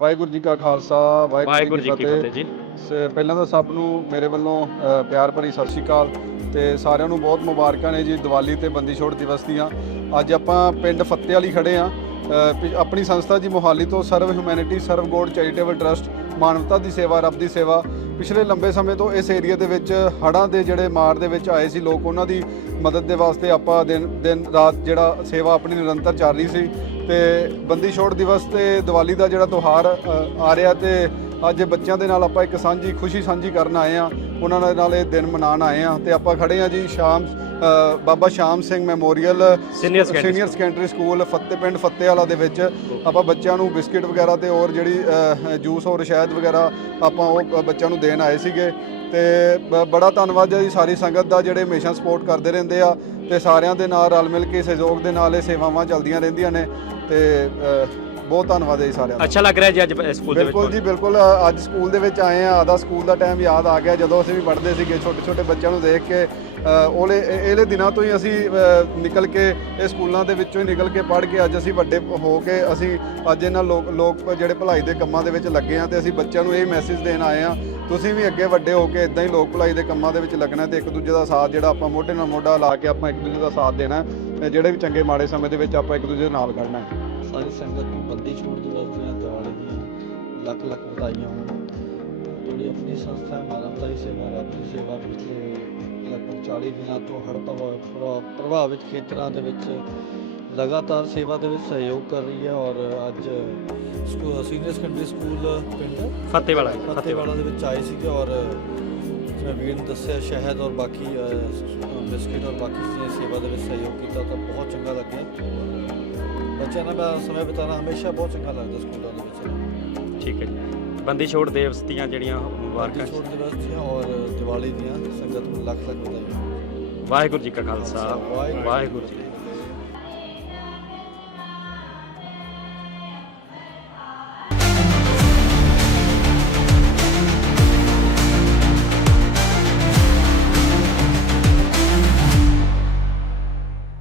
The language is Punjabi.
ਵਾਹਿਗੁਰੂ ਜੀ ਕਾ ਖਾਲਸਾ ਵਾਹਿਗੁਰੂ ਜੀ ਕੀ ਫਤਿਹ। ਜੀ। ਪਹਿਲਾਂ ਤਾਂ ਸਭ ਨੂੰ ਮੇਰੇ ਵੱਲੋਂ ਪਿਆਰ ਭਰੀ ਸਤਿ ਸ਼੍ਰੀ ਅਕਾਲ ਤੇ ਸਾਰਿਆਂ ਨੂੰ ਬਹੁਤ ਮੁਬਾਰਕਾਂ ਨੇ ਜੀ ਦੀਵਾਲੀ ਤੇ ਬੰਦੀ ਛੋੜ ਦਿਵਸ ਦੀਆਂ। ਅੱਜ ਆਪਾਂ ਪਿੰਡ ਫੱਤੇ ਵਾਲੀ ਖੜੇ ਆ। ਆਪਣੀ ਸੰਸਥਾ ਜੀ ਮੋਹਾਲੀ ਤੋਂ serve humanity serve God charitable trust ਮਾਨਵਤਾ ਦੀ ਸੇਵਾ ਰੱਬ ਦੀ ਸੇਵਾ। ਪਿਛਲੇ ਲੰਬੇ ਸਮੇਂ ਤੋਂ ਇਸ ਏਰੀਆ ਦੇ ਵਿੱਚ ਹੜ੍ਹਾਂ ਦੇ ਜਿਹੜੇ ਮਾਰ ਦੇ ਵਿੱਚ ਆਏ ਸੀ, ਲੋਕ ਉਹਨਾਂ ਦੀ ਮਦਦ ਦੇ ਵਾਸਤੇ ਆਪਾਂ ਦਿਨ ਦਿਨ, ਰਾਤ ਜਿਹੜਾ ਸੇਵਾ ਆਪਣੀ ਨਿਰੰਤਰ ਚੱਲ ਰਹੀ ਸੀ ਤੇ ਬੰਦੀ ਛੋੜ ਦਿਵਸ ਤੇ ਦੀਵਾਲੀ ਦਾ ਜਿਹੜਾ ਤਿਉਹਾਰ ਆ ਰਿਹਾ ਤੇ ਅੱਜ ਬੱਚਿਆਂ ਦੇ ਨਾਲ ਆਪਾਂ ਇੱਕ ਸਾਂਝੀ ਖੁਸ਼ੀ ਸਾਂਝੀ ਕਰਨ ਆਏ ਆ ਉਹਨਾਂ ਦੇ ਨਾਲ ਇਹ ਦਿਨ ਮਨਾਉਣ ਆਏ ਆ ਤੇ ਆਪਾਂ ਖੜੇ ਆ ਜੀ Sham Baba Sham Singh memorial senior secondary school Fatte ਪਿੰਡ ਫੱਤੇ ਵਾਲਾ ਦੇ ਵਿੱਚ। ਆਪਾਂ ਬੱਚਿਆਂ ਨੂੰ ਬਿਸਕਿਟ ਵਗੈਰਾ ਤੇ ਹੋਰ ਜਿਹੜੀ ਜੂਸ ਔਰ ਸ਼ਹਿਦ ਵਗੈਰਾ ਆਪਾਂ ਉਹ ਬੱਚਿਆਂ ਨੂੰ ਦੇਣ ਆਏ ਸੀਗੇ। ਤੇ ਬੜਾ ਧੰਨਵਾਦ ਹੈ ਜੀ ਸਾਰੀ ਸੰਗਤ ਦਾ ਜਿਹੜੇ ਹਮੇਸ਼ਾ ਸਪੋਰਟ ਕਰਦੇ ਰਹਿੰਦੇ ਆ ਤੇ ਸਾਰਿਆਂ ਦੇ ਨਾਲ ਰਲ ਮਿਲ ਕੇ ਸਹਿਯੋਗ ਦੇ ਨਾਲ ਇਹ ਸੇਵਾਵਾਂ ਚੱਲਦੀਆਂ ਰਹਿੰਦੀਆਂ ਨੇ। ਤੇ ਬਹੁਤ ਧੰਨਵਾਦ ਹੈ ਜੀ ਸਾਰਿਆਂ ਦਾ। ਅੱਛਾ ਲੱਗ ਰਿਹਾ ਜੀ ਅੱਜ ਸਕੂਲ ਦੇ ਵਿੱਚ? ਬਿਲਕੁਲ ਜੀ ਬਿਲਕੁਲ। ਅੱਜ ਸਕੂਲ ਦੇ ਵਿੱਚ ਆਏ ਆ ਆਦਾ ਸਕੂਲ ਦਾ ਟਾਈਮ ਯਾਦ ਆ ਗਿਆ। ਜਦੋਂ ਅਸੀਂ ਵੀ ਪੜ੍ਹਦੇ ਸੀਗੇ ਛੋਟੇ ਛੋਟੇ ਬੱਚਿਆਂ ਨੂੰ ਦੇਖ ਕੇ ਉਹਲੇ ਇਹ- ਇਹਲੇ ਦਿਨਾਂ ਤੋਂ ਹੀ ਅਸੀਂ ਨਿਕਲ ਕੇ ਇਹ ਸਕੂਲਾਂ ਦੇ ਵਿੱਚੋਂ ਹੀ ਨਿਕਲ ਕੇ ਪੜ੍ਹ ਕੇ ਅੱਜ ਅਸੀਂ ਵੱਡੇ ਹੋ ਕੇ ਅਸੀਂ ਅੱਜ ਇਹਨਾਂ ਲੋਕ ਲੋਕ ਜਿਹੜੇ ਭਲਾਈ ਦੇ ਕੰਮਾਂ ਦੇ ਵਿੱਚ ਲੱਗੇ ਆ ਤੇ ਅਸੀਂ ਬੱਚਿਆਂ ਨੂੰ ਇਹ ਮੈਸੇਜ ਦੇਣ ਆਏ ਆ ਤੁਸੀਂ ਵੀ ਅੱਗੇ ਵੱਡੇ ਹੋ ਕੇ ਇਦਾਂ ਹੀ ਲੋਕ ਭਲਾਈ ਦੇ ਕੰਮਾਂ ਦੇ ਵਿੱਚ ਲੱਗਣਾ ਤੇ ਇੱਕ ਦੂਜੇ ਦਾ ਸਾਥ ਜਿਹੜਾ ਆਪਾਂ ਮੋਢੇ ਨਾਲ ਮੋਢਾ ਲਾ ਕੇ ਆਪਾਂ ਇੱਕ ਦੂਜੇ ਦਾ ਸਾਥ ਦੇਣਾ ਤੇ ਜਿਹੜੇ ਵੀ ਚੰਗੇ ਮਾੜੇ ਸਮੇਂ ਦੇ ਵਿੱਚ ਆਪਾਂ ਇੱਕ ਦੂਜੇ ਦੇ ਨਾਲ ਖੜਨਾ ਹੈ। ਸਾਰੀ ਸੰਗਤ ਨੂੰ ਬੰਦੀ ਛੋੜ ਦਿਵਸ ਦੀਆਂ ਦੀਵਾਲੀ ਦੀਆਂ ਲੱਖ ਲੱਖ ਵਧਾਈਆਂ ਹੋਣ। ਜਿਹੜੀ ਆਪਣੀ ਸੰਸਥਾ ਮਾਨਵਤਾ ਦੀ ਸੇਵਾ ਦੀ ਸੇਵਾ ਪਿਛਲੇ ਲਗਭਗ 40 ਦਿਨਾਂ ਤੋਂ ਪ੍ਰਭਾ- ਪ੍ਰਭਾਵਿਤ ਖੇਤਰਾਂ ਦੇ ਵਿੱਚ ਲਗਾਤਾਰ ਸੇਵਾ ਦੇ ਵਿੱਚ ਸਹਿਯੋਗ ਕਰ ਰਹੀ ਹੈ ਔਰ ਅੱਜ ਸਕੂਲ ਸੀਨੀਅਰ ਸੈਕੰਡਰੀ ਸਕੂਲ ਪਿੰਡ ਫਤਿਹ ਵਾਲਾ ਫਤਿਹਵਾੜਾ। ਦੇ ਵਿੱਚ ਆਏ ਸੀਗੇ ਔਰ ਜਿਵੇਂ ਵੀਰ ਨੇ ਦੱਸਿਆ ਸ਼ਹਿਦ ਔਰ ਬਾਕੀ ਬਿਸਕਿਟ ਔਰ ਬਾਕੀ ਚੀਜ਼ਾਂ ਸੇਵਾ ਦੇ ਵਿੱਚ ਸਹਿਯੋਗ ਕੀਤਾ ਤਾਂ ਬਹੁਤ ਚੰਗਾ ਲੱਗਿਆ। ਬੱਚਿਆਂ ਨਾਲ ਮੈਂ ਸਮੇਂ ਬਿਤਾਉਣਾ ਹਮੇਸ਼ਾ ਬਹੁਤ ਚੰਗਾ ਲੱਗਦਾ ਸਕੂਲਾਂ ਦੇ ਵਿੱਚ। ਠੀਕ ਹੈ ਜੀ। ਬੰਦੀ ਛੋੜ ਦਿਵਸ ਦੀਆਂ ਜਿਹੜੀਆਂ ਮੁਬਾਰਕਾਂ ਛੋਟ ਦਿਵਸ ਦੀਆਂ ਔਰ ਦੀਵਾਲੀ ਦੀਆਂ ਸੰਗਤ ਨੂੰ ਲੱਖ ਲੱਖ ਵਧਾਈਆਂ। ਵਾਹਿਗੁਰੂ ਜੀ ਕਾ ਖਾਲਸਾ। ਵਾਹਿਗੁਰੂ ਜੀ